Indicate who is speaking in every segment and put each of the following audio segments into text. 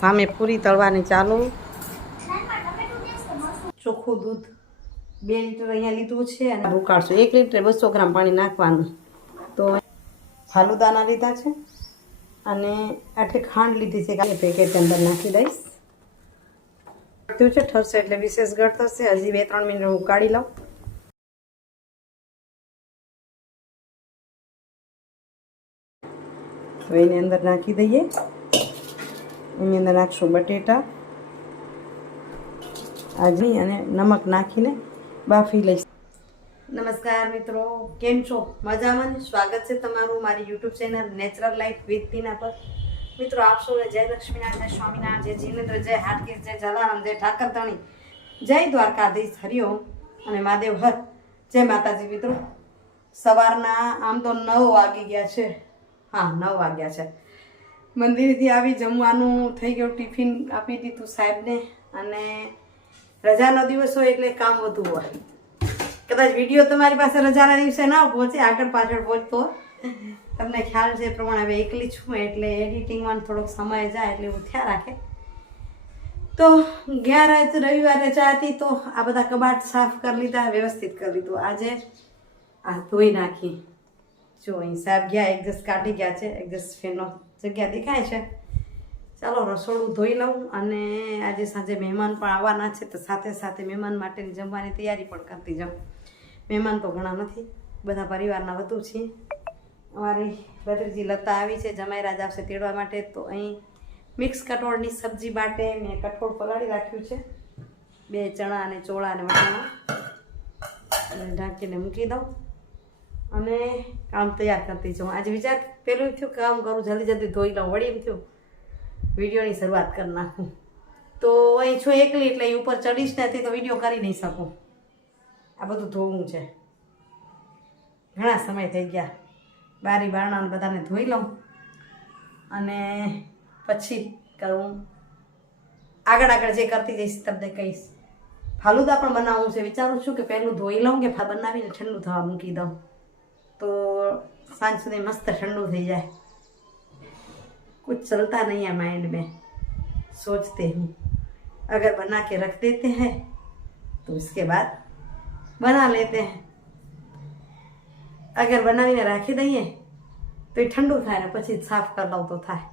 Speaker 1: સામે પૂરી તળવાની ચાલુ. ચોખ્ખું દૂધ બે લીટર અહીંયા લીધું છે અને ઉકાળશું. એક લીટરે બસો ગ્રામ પાણી નાખવાનું. તો ફાલુદાના લીધા છે અને આઠે ખાંડ લીધી છે. કાલે પેકેટ અંદર નાખી દઈશ. ગળતું છે, ઠરશે એટલે વિશેષ ગળ થશે. હજી બે ત્રણ મિનિટ કાઢી લઉં. તો એની અંદર નાખી દઈએ. એની અંદર નાખશું બટેટા આજની અને નમક નાખીને બાફી લઈશ. નમસ્કાર મિત્રો, કેમ છો? મજામાં સ્વાગત છે તમારું મારી YouTube channel natural life with Tina પર. મિત્રો, આપ સૌને જય લક્ષ્મીનારાયણ, જય સ્વામિનારાયણ, જય જીનેન્દ્ર, જય હાટકેશ જય જલારામ, જય ઠાકરધણી. જય દ્વારકાધીશ હરિઓમ અને મહાદેવ હર. જય માતાજી મિત્રો. સવારના આમ તો નવ વાગી ગયા છે. હા, નવ વાગ્યા છે. મંદિરેથી આવી જમવાનું થઈ ગયું, ટિફિન આપી દીધું સાહેબને. અને રજાનો દિવસ હોય એટલે કામ વધુ હોય. કદાચ વીડિયો તમારી પાસે રજાના દિવસે ના પહોંચે, આગળ પાછળ પહોંચતો. તમને ખ્યાલ છે પ્રમાણે હવે એકલી છું એટલે એડિટિંગમાં થોડોક સમય જાય એટલે હું થયા રાખે. તો ગયા રવિવારે હતી તો આ બધા કબાટ સાફ કરી લીધા, વ્યવસ્થિત કરી લીધું. આજે આ ધોઈ નાખી. જો અહીં સાહેબ ગયા એડજસ્ટ કાઢી ગયા છે એડજસ્ટ ફેનનો જગ્યા દેખાય છે. ચાલો રસોડું ધોઈ લઉં અને આજે સાંજે મહેમાન પણ આવવાના છે તો સાથે સાથે મહેમાન માટેની જમવાની તૈયારી પણ કરતી જાઉં. મહેમાન તો ઘણા નથી, બધા પરિવારના વધુ છીએ. અમારી ભત્રીજી લતા આવી છે, જમાઈરાજ આવશે તેડવા માટે તો અહીં મિક્સ કઠોળની સબ્જી માટે મેં કઠોળ પલાળી રાખ્યું છે. બે ચણા અને ચોળા અને વટાણા. ઢાંકીને મૂકી દઉં. અને કામ તૈયાર કરતી છું આજે વિચાર પેલું થયું કામ કરું, જલ્દી જલ્દી ધોઈ લઉં. વળી એમ થયું, વિડીયોની શરૂઆત કરી નાખું. તો અહીં છું એકલી, એટલે અહીં ઉપર ચડીશ નથી તો વીડિયો કરી નહીં શકું. આ બધું ધોવું છે. ઘણા સમય થઈ ગયા. બારી બારણાને બધાને ધોઈ લઉં. અને પછી કરું. આગળ આગળ જે કરતી જઈશ તમને કહીશ. ફાલુદા પણ બનાવવું છે. વિચારું છું કે પહેલું ધોઈ લઉં કે બનાવીને ઠંડુ થવા મૂકી દઉં. તો સાંજ સુધી મસ્ત ઠંડુ થઈ જાય कुछ चलता नहीं है माइंड में सोचते हूँ अगर बना के रख देते हैं तो उसके बाद बना लेते हैं અગર બનાવીને રાખી દઈએ તો એ ઠંડુ થાય ને પછી સાફ કરી લઉં તો થાય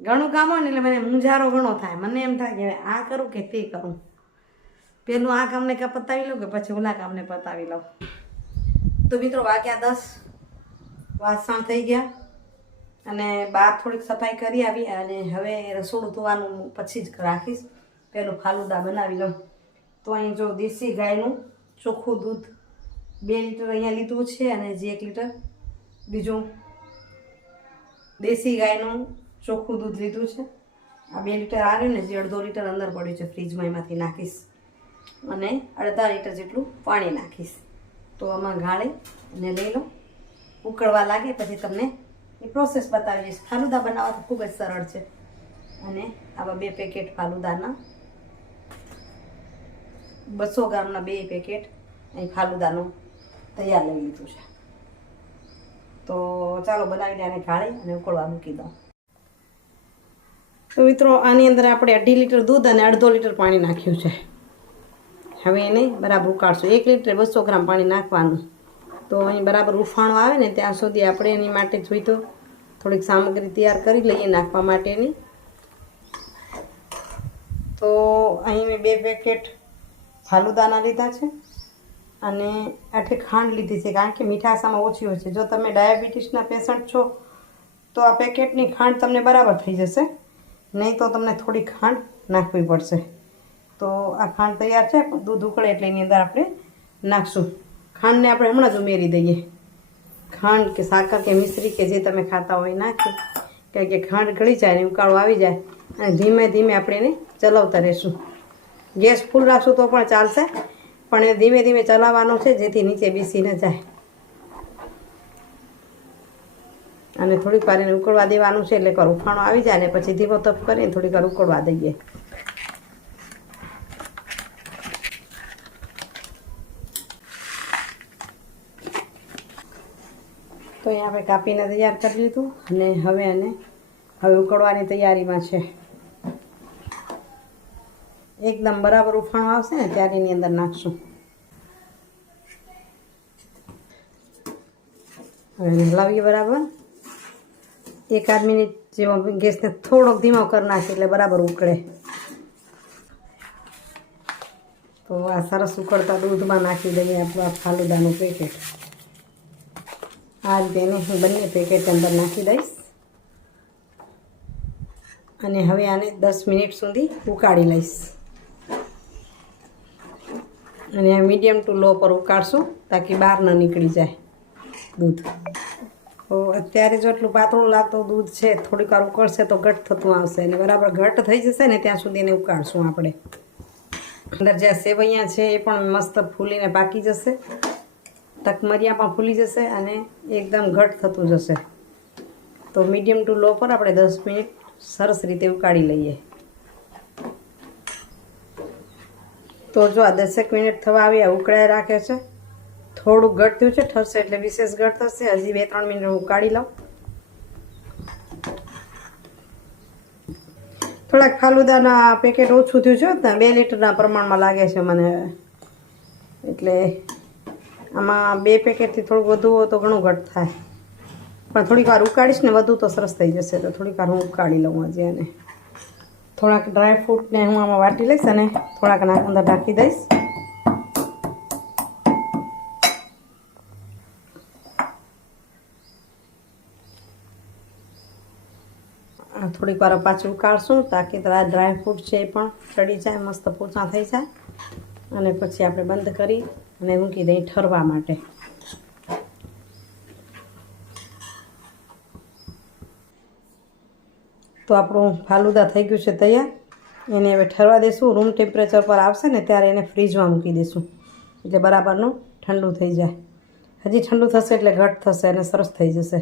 Speaker 1: ઘણું કામ હોય ને એટલે મને મૂંઝારો ઘણો થાય મને એમ થાય કે હવે આ કરું કે તે કરું પેલું આ કામને કા પતાવી લઉં કે પછી ઓલા કામને પતાવી લઉં? તો મિત્રો વાગ્યા દસ, વાસણ થઈ ગયા અને બહાર થોડીક સફાઈ કરી આવી અને હવે રસોડું ધોવાનું પછી જ રાખીશ. પેલું ફાલુદા બનાવી લઉં. તો અહીં જો દેશી ગાયનું ચોખ્ખું દૂધ બે લીટર અહીંયા લીધું છે અને જે એક લીટર. બીજું દેશી ગાયનું ચોખ્ખું દૂધ લીધું છે. આ બે લીટર આવ્યું ને જે અડધો લીટર અંદર પડ્યું છે ફ્રીજમાં એમાંથી નાખીશ. અને અડધા લીટર જેટલું પાણી નાખીશ. તો આમાં ગાળી અને લઈ લો. ઉકળવા લાગે પછી તમને એ પ્રોસેસ બતાવી દઈશ. ફાલુદા બનાવવા તો ખૂબ જ સરળ છે. અને આવા બે પેકેટ ફાલુદાના. બસો ગ્રામના બે પેકેટ અહીં ફાલુદાનું તૈયાર લઈ લીધું છે. તો ચાલો બનાવીને આને ગાળી અને ઉકળવા મૂકી દઉં તો મિત્રો, આની અંદર આપણે અઢી લીટર દૂધ અને અડધો લીટર પાણી નાખ્યું છે. હવે એને બરાબર ઉકાળશું. એક લીટર બસો ગ્રામ પાણી નાખવાનું. તો અહીં બરાબર ઉફાણો આવે ને ત્યાં સુધી આપણે એની માટે જોઈ તો થોડીક સામગ્રી તૈયાર કરી લઈએ નાખવા માટેની. તો અહીં મેં બે પેકેટ ફાલુદાના લીધા છે અને આઠે ખાંડ લીધી છે. કારણ કે મીઠાશામાં ઓછી હોય છે. જો તમે ડાયાબિટીસના પેશન્ટ છો, તો આ પેકેટની ખાંડ તમને બરાબર થઈ જશે. નહીં તો તમને થોડી ખાંડ નાખવી પડશે. તો આ ખાંડ તૈયાર છે દૂધ ઉકળે એટલે એની અંદર આપણે નાખશું. ખાંડને આપણે હમણાં જ ઉમેરી દઈએ. ખાંડ કે સાકર કે મિશ્રી કે જે તમે ખાતા હોય નાખી, કારણ કે ખાંડ ગળી જાય ને ઉકાળો આવી જાય, અને ધીમે ધીમે આપણે એને ચલાવતા રહીશું. ગેસ ફૂલ રાખશું તો પણ ચાલશે, પણ એ ધીમે ધીમે ચલાવવાનો છે, જેથી નીચે બેસી ન જાય. અને થોડીક વાર એને ઉકળવા દેવાનું છે, એટલે કર ઉફાણો આવી જાય ને પછી ધીમો તપ કરીને થોડીક વાર ઉકળવા દઈએ. આપણે કાપીને તૈયાર કરી લીધું અને હવે એને હવે ઉકળવાની તૈયારીમાં છે. એકદમ બરાબર ઉફાણો આવશે ને ત્યારે એની અંદર નાખશું. હવે હલાવીએ બરાબર. એકાદ મિનિટ જેવો ગેસને થોડોક ધીમો કરી નાખીએ એટલે બરાબર ઉકળે. તો આ સરસ ઉકળતા દૂધમાં નાખી દઈએ આપણું ફાલુદાનું પેકેટ. આ રીતે હું બંને પેકેટ અંદર નાખી દઈશ. અને હવે આને દસ મિનિટ સુધી ઉકાળી લઈશ. અને મીડિયમ ટુ લો પર ઉકાળશું તાકી બહાર ન નીકળી જાય દૂધ. તો અત્યારે જો એટલું પાતળું લાગતું દૂધ છે, થોડીક વાર ઉકળશે તો ઘટ થતું આવશે. અને બરાબર ઘટ થઈ જશે ને ત્યાં સુધી એને ઉકાળશું આપણે. અંદર જે સેવૈયા છે એ પણ મસ્ત ફૂલીને પાકી જશે. તકમરિયા પણ ફૂલી જશે અને એકદમ ઘટ થતું જશે. તો મીડિયમ ટુ લો પર આપણે દસ મિનિટ સરસ રીતે ઉકાળી લઈએ. તો જો આ દસેક મિનિટ થવા આવી, આ ઉકળાય રાખે છે. થોડું ઘટ થયું છે, ઠરશે એટલે વિશેષ ઘટ થશે. હજી બે ત્રણ મિનિટ ઉકાળી લઉં. થોડાક ફાલુદાના પેકેટ ઓછું થયું છે, બે લીટરના પ્રમાણમાં લાગે છે મને. એટલે આમાં બે પેકેટથી થોડું વધુ હોય તો ઘણું ઘટ થાય. પણ થોડીક વાર ઉકાળીશ ને વધુ તો સરસ થઈ જશે, તો થોડીક વાર હું ઉકાળી લઉં હજી એને. થોડાક ડ્રાય ફ્રૂટને હું આમાં વાટી લઈશ અને થોડાક અંદર નાખી દઈશ. થોડીક વાર પાછું ઉકાળશું, તાકી ડ્રાય ફ્રૂટ છે એ પણ ચડી જાય, મસ્ત પોચા થઈ જાય. અને પછી આપણે બંધ કરી અને મૂકી દઈએ ઠરવા માટે. તો આપણું ફાલુદા થઈ ગયું છે તૈયાર. એને હવે ઠરવા દઈશું રૂમ ટેમ્પરેચર પર આવશે ને ત્યારે એને ફ્રીજમાં મૂકી દઈશું એટલે બરાબરનું ઠંડુ થઈ જાય. હજી ઠંડુ થશે એટલે ઘટ થશે અને સરસ થઈ જશે.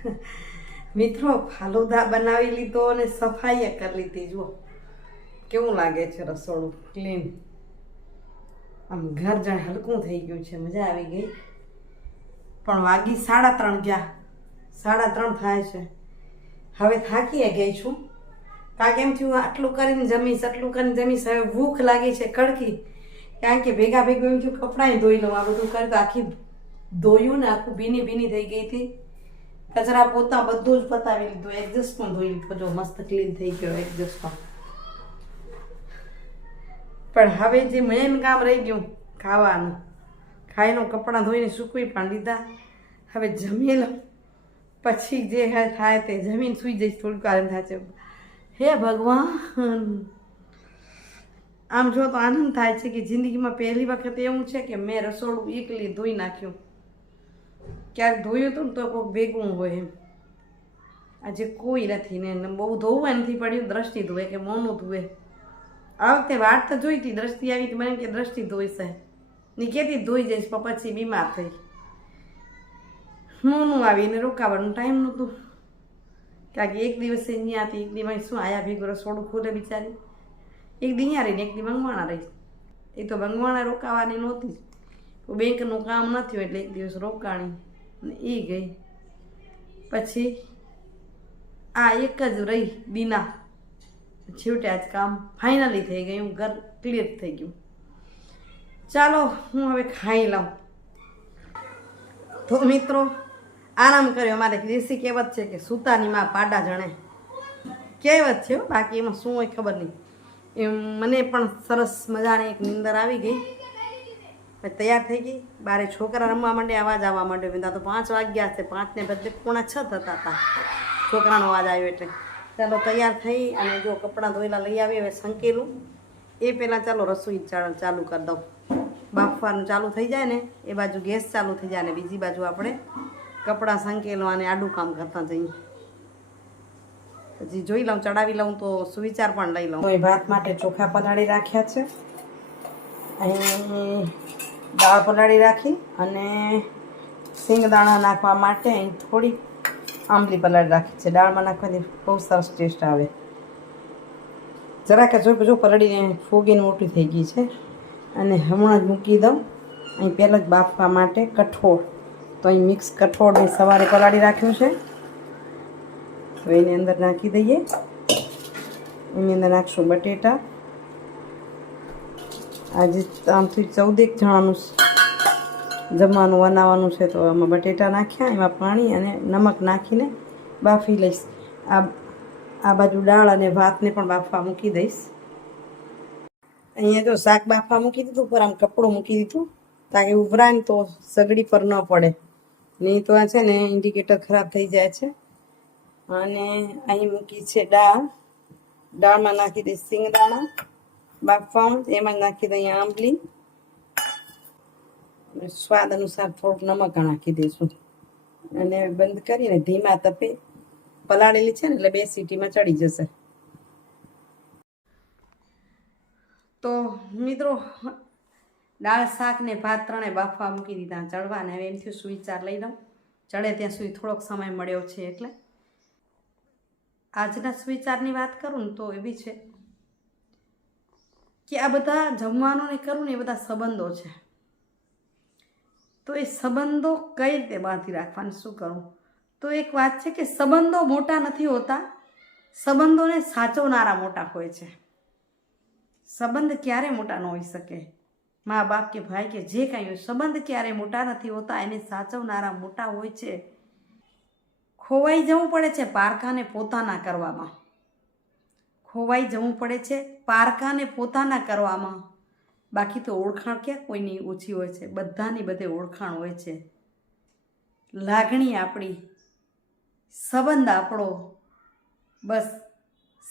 Speaker 1: મિત્રો, ફાલુદા બનાવી લીધો અને સફાઈ કરી લીધી, જુઓ. કેવું લાગે છે રસોડું? ક્લીન આમ ઘર જાણે હલકું થઈ ગયું છે, મજા આવી ગઈ. પણ વાગી સાડા ત્રણ ગયા. સાડા ત્રણ થાય છે. હવે થાકી ગઈ છું. કારણ કેમ થયું, આટલું કરીને જમીશ, આટલું કરીને જમીશ. હવે ભૂખ લાગી છે, કડકી. કારણ કે ભેગા ભેગું એમ થયું કપડાં ધોઈ લઉં, આ બધું કર્યું આખી ધોયું ને આખું ભીની ભીની થઈ ગઈ હતી. કચરા પોતા બધું જ પતાવી લીધું. એડજસ્ટ પણ ધોઈ લીધું. જો મસ્ત ક્લીન થઈ ગયો એડજસ્ટ પણ. પણ હવે જે મેન કામ રહી ગયું, ખાવાનું. ખાઈને કપડાં ધોઈને સૂકવી પણ લીધા. હવે જમી લો. પછી જે થાય તે જમીન સૂઈ જઈશ, થોડીક વાર થાય છે. હે ભગવાન! આમ જો તો આનંદ થાય છે કે જિંદગીમાં પહેલી વખત એવું છે કે મેં રસોડું એકલી ધોઈ નાખ્યું. ક્યારેક ધોયું હતું ને તો કોઈક ભેગું હોય એમ. આજે કોઈ નથી ને બહુ ધોવું નથી પડ્યું, દ્રષ્ટિ ધોવે કે મોનું ધોવે. આ વખતે વાત તો જોઈ હતી, દ્રષ્ટિ આવી હતી, મને કે દ્રષ્ટિ ધોઈશે ની કેતી ધોઈ જઈશ, પણ પછી બીમાર થઈ. હું નું આવી આવીને રોકાવાનું ટાઈમ નહોતું. કારણ કે એક દિવસે અહીંયા હતી, એક દિવસ શું આયા ભીગરો રસોડું ખોલે બિચારી. એક દી અહીંયા રહીને, એક દી બંગવાણા રહી. એ તો બંગવાણા રોકાવાની નહોતી. બેંકનું કામ નથી એટલે એક દિવસ રોકાણી અને એ ગઈ. પછી આ એક જ રહી, દીના. છેવટે આજ કામ ફાઇનલી થઈ ગયું, ઘર ક્લિયર થઈ ગયું. ચાલો, હું હવે ખાઈ લઉં. તો મિત્રો, આરામ કર્યો. મારે દેશી કહેવત છે કે સૂતાની માં પાડા જણે. કહેવત છે બાકી એમાં શું હોય ખબર નહીં. એમ મને પણ સરસ મજાની એક નિંદર આવી ગઈ. પછી તૈયાર થઈ ગઈ. બારે છોકરા રમવા માંડે અવાજ આવવા માંડ્યો. મેં તો પાંચ વાગ્યા છે. પાંચને બદલે પોણા છ થતા હતા. છોકરાનો અવાજ આવ્યો એટલે. ચાલો તૈયાર થઈ અને જો કપડાં ધોયેલા લઈ આવી હવે સંકેલું. એ પહેલાં ચાલો રસોઈ ચાલ- કરી દઉં. બાફવાનું ચાલુ થઈ જાય ને, એ બાજુ ગેસ ચાલુ થઈ જાય ને બીજી બાજુ આપણે કપડાં સંકેલવા અને આડું કામ કરતા જઈએ. પછી જોઈ લઉં, ચડાવી લઉં તો સુવિચાર પણ લઈ લઉં. ભાત માટે ચોખા પલાળી રાખ્યા છે. અહીં દાળ પલાળી રાખી અને સિંગદાણા નાખવા માટે થોડીક થોડી આંબલી પલાળી રાખી છે. દાળમાં નાખવાથી બહુ સરસ ટેસ્ટ આવે. જરાક જો જો પલળીને ફૂગીને મોટી થઈ ગઈ છે. અને હમણાં જ મૂકી દઉં. અહીં પહેલાં જ બાફવા માટે કઠોળ. તો અહીં મિક્સ કઠોળને સવારે પલાળી રાખ્યું છે. તો એની અંદર નાખી દઈએ. એની અંદર નાખશું બટેટા. આજે આમથી ચૌદેક જણાનું જમવાનું બનાવવાનું છે તો આમાં બટેટા નાખ્યા, એમાં પાણી અને નમક નાખીને બાફી લઈશ. આ આ બાજુ દાળ અને ભાતને પણ બાફવા મૂકી દઈશ. અહીંયા તો શાક બાફવા મૂકી દીધું પર આમ કપડું મૂકી દીધું. તાકે ઉભરાય ને તો સગડી પર ન પડે. નહીં તો આ છે ને ઇન્ડિકેટર ખરાબ થઈ જાય છે. અને અહીં મૂકી છે દાળ. દાળમાં નાખી દઈશ સિંગદાણા બાફવા, એમાં નાખી દઈએ આંબલી. સ્વાદ અનુસાર થોડુંક નમક નાખી દઈશું. અને બંધ કરીને ધીમા તપે. પલાળેલી છે ને એટલે બે સીટીમાં ચડી જશે. તો મિત્રો, દાળ, શાક ને ભાત ત્રણે બાફવા મૂકી દીધા. ચડવા ને હવે એમ થયું સુવિચાર લઈ લઉં. ચડે ત્યાં સુધી થોડોક સમય મળ્યો છે એટલે. આજના સુવિચારની વાત કરું ને તો એવી છે કે આ બધા જમવાનું ને કરું ને એ બધા સંબંધો છે. તો એ સંબંધો કઈ રીતે બાંધી રાખવાનું? શું કરવું તો એક વાત છે કે સંબંધો મોટા નથી હોતા, સંબંધોને સાચવનારા મોટા હોય છે. સંબંધ ક્યારે મોટા ન હોઈ શકે? મા બાપ કે ભાઈ કે જે કાંઈ હોય, સંબંધ ક્યારે મોટા નથી હોતા, એને સાચવનારા મોટા હોય છે. ખોવાઈ જવું પડે છે પારકાને પોતાના કરવામાં. ખોવાઈ જવું પડે છે પારકાને પોતાના કરવામાં. બાકી તો ઓળખાણ ક્યાં કોઈની ઓછી હોય છે? બધાની બધે ઓળખાણ હોય છે. લાગણી આપણી, સંબંધ આપણો, બસ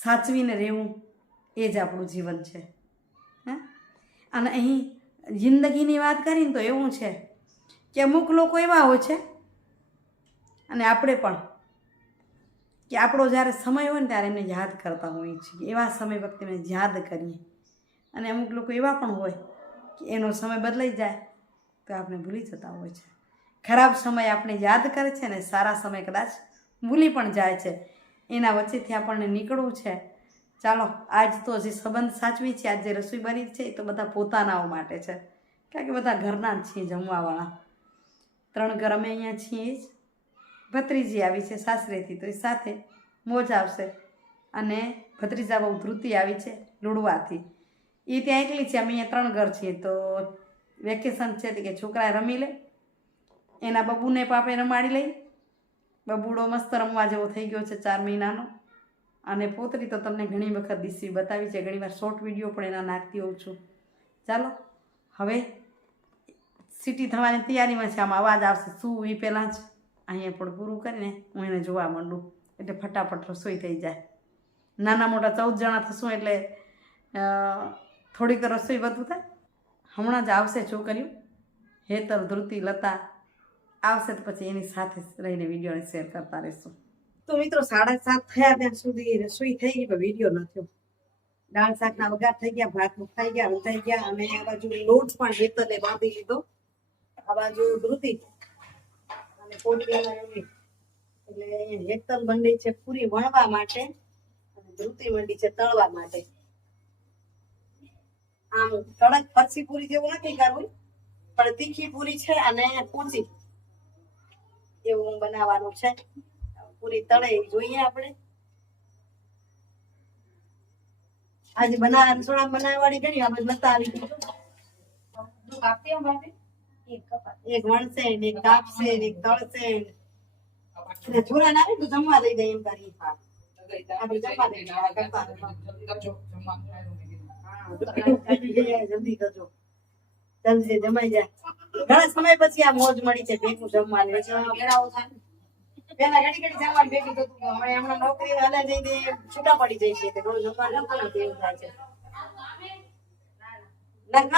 Speaker 1: સાચવીને રહેવું એ જ આપણું જીવન છે. હા? અને અહીં જિંદગીની વાત કરીને તો એવું છે કે અમુક લોકો એવા હોય છે, અને આપણે પણ, કે આપણો જ્યારે સમય હોય ને ત્યારે એમને યાદ કરતા હોઈએ છીએ. એવા સમય વખતે એમને યાદ કરીએ. અને અમુક લોકો એવા પણ હોય કે એનો સમય બદલાઈ જાય તો આપણે ભૂલી જતા હોય છે. ખરાબ સમય આપણે યાદ કરે છે ને સારા સમય કદાચ ભૂલી પણ જાય છે. એના વચ્ચેથી આપણને નીકળવું છે. ચાલો, આજ તો જે સંબંધ સાચવી છે, આજ રસોઈ બની છે એ તો બધા પોતાનાઓ માટે છે. કારણ કે બધા ઘરના જ છીએ જમવાવાળા. ત્રણ ઘર અમે અહીંયા છીએ જ. ભત્રીજી આવી છે સાસરેથી, તો એ સાથે મોજ આવશે. અને ભત્રીજા બહુ ધૃતિ આવી છે લુડવાથી. એ ત્યાં એકલી છે, અમે અહીંયા ત્રણ ઘર છીએ, તો વેકેશન છે કે છોકરાએ રમી લે, એના બબુને પાપે રમાડી લઈ, બબુડો મસ્ત રમવા જેવો થઈ ગયો છે ચાર મહિનાનો, અને પોતરી તો તમને ઘણી વખત દિશી બતાવી છે, ઘણીવાર શોર્ટ વીડિયો પણ એના નાખતી હોઉં છું. ચાલો, હવે સિટી થવાની તૈયારીમાં છે, આમાં અવાજ આવશે, શું એ પહેલાં જ અહીંયા પણ પૂરું કરીને હું એને જોવા માંડું, એટલે ફટાફટ રસોઈ થઈ જાય. નાના મોટા ચૌદ જણા થશું એટલે થોડીક રસોઈ વધુ થાય? હમણાં જ આવશે છોકરીઓ. હેતર ધ્રુતિ લતા, આવશે તો પછી એની સાથે રહીને વિડીયોને શેર કરતા રહીશું. તો મિત્રો સાડા સાત થયા ત્યાં સુધી રસોઈ થઈ ગઈ, પણ વીડિયો ન થયો. દાળ શાકના વઘાર થઈ ગયા, ભાત મુકાઈ ગયા, ઉતાઈ ગયા, અને આ બાજુ લોટ પણ હેતરને બાંધી લીધો. આ બાજુ ધ્રુતિ અને પોટલીમાં એટલે હેતર મંડી છે પૂરી વણવા માટે અને ધ્રુતિ મંડી છે તળવા માટે. આમ કડક ફરસી પૂરી જેવું નથી કરવું પણ તીખી પૂરી છે અને પૂંચી એવું બનાવવાનું છે. પૂરી તળે જોઈએ આપણે. આજે બનાવ રસોડા બનાવવાની ઘણી આપણે બતાવી. એક વણશે ને એક કાપશે ને એક તળશે ને. છોરા ના તો જમવા દઈ દે એમ કરી. આપણે જમવા દઈ દઈએ, કરતા આ મોજ મળી છે ભેગું જમવાની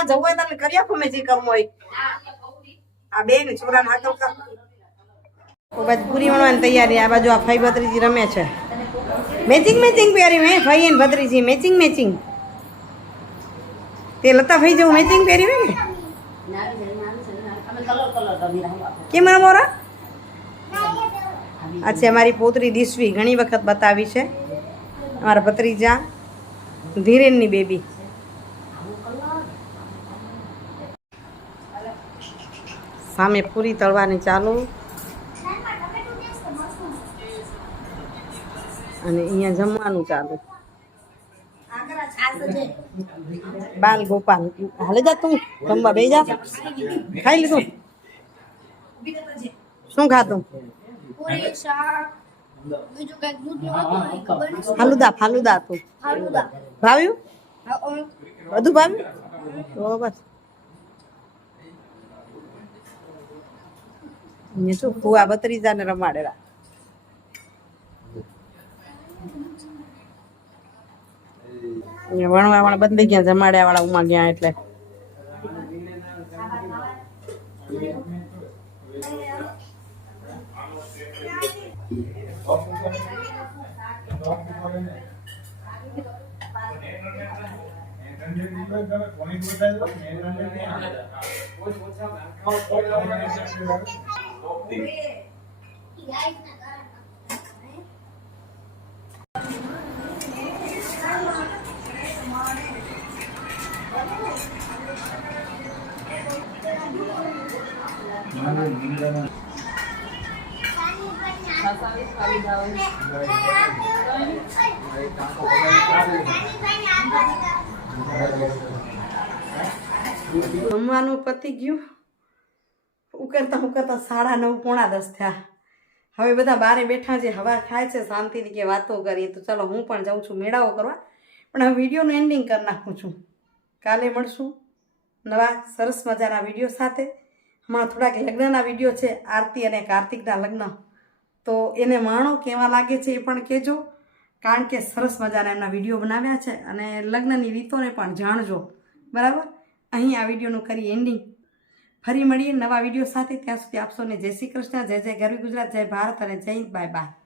Speaker 1: જવું હોય તો કરી આપો મેં જે કરવું હોય આ બે ને છોકરાને હાથો પૂરી વણવાની તૈયારી આ બાજુ આ ફાઈ ભત્રીજી રમે છે મેચિંગ મેચિંગ પહેરી મેં ફાઈ ભત્રીજી, મેચિંગ મેચિંગ. તે લતા ફાઈ જેવું મેચિંગ પહેરી હોય ને કેમ મોરા? આ છે અમારી પોતરી દિશવી. ઘણી વખત બતાવી છે. અમારા ભત્રીજા. ધીરેનની બેબી. સામે પૂરી તળવાની ચાલુ. અને અહીંયા જમવાનું ચાલુ. બાલ ગોપાલ, હાલે જા તું જમવા બે જા. ખાઈ લીધું? શું ખાતું ફાલુદા ફાલુદા
Speaker 2: તું.
Speaker 1: ભાવ્યું? બધું ભાવ્યું? તો બસ. મેં શું, ફુવા બત્રીજા ને રમાડેલા. ભણવા વાળા બંધ ગયા જમાડ્યા વાળા ઉમા ગયા એટલે. જમવાનું પતી ગયું. ઉકરતા ઉકરતા સાડા નવ, પોણા દસ થયા. હવે બધા બારે બેઠા છે, હવા ખાય છે, શાંતિથી કે વાતો કરીએ. તો ચાલો હું પણ જાઉં છું, મેળાઓ કરવા. પણ હવે વિડીયોનું એન્ડિંગ કરી નાખું છું. કાલે મળશું નવા સરસ મજાના વીડિયો સાથે. હમણાં થોડાક લગ્નના વીડિયો છે, આરતી અને કાર્તિકના લગ્ન. તો એને માણો કેવા લાગે છે એ પણ કહેજો, કારણ કે સરસ મજાના એમના વીડિયો બનાવ્યા છે અને લગ્નની રીતોને પણ જાણજો. બરાબર? અહીં આ વિડીયોનું કરી એન્ડિંગ ફરી મળીએ નવા વીડિયો સાથે. ત્યાં સુધી આપશો ને જય શ્રી કૃષ્ણ, જય જય ગરવી ગુજરાત, જય ભારત અને જય બાય બાય.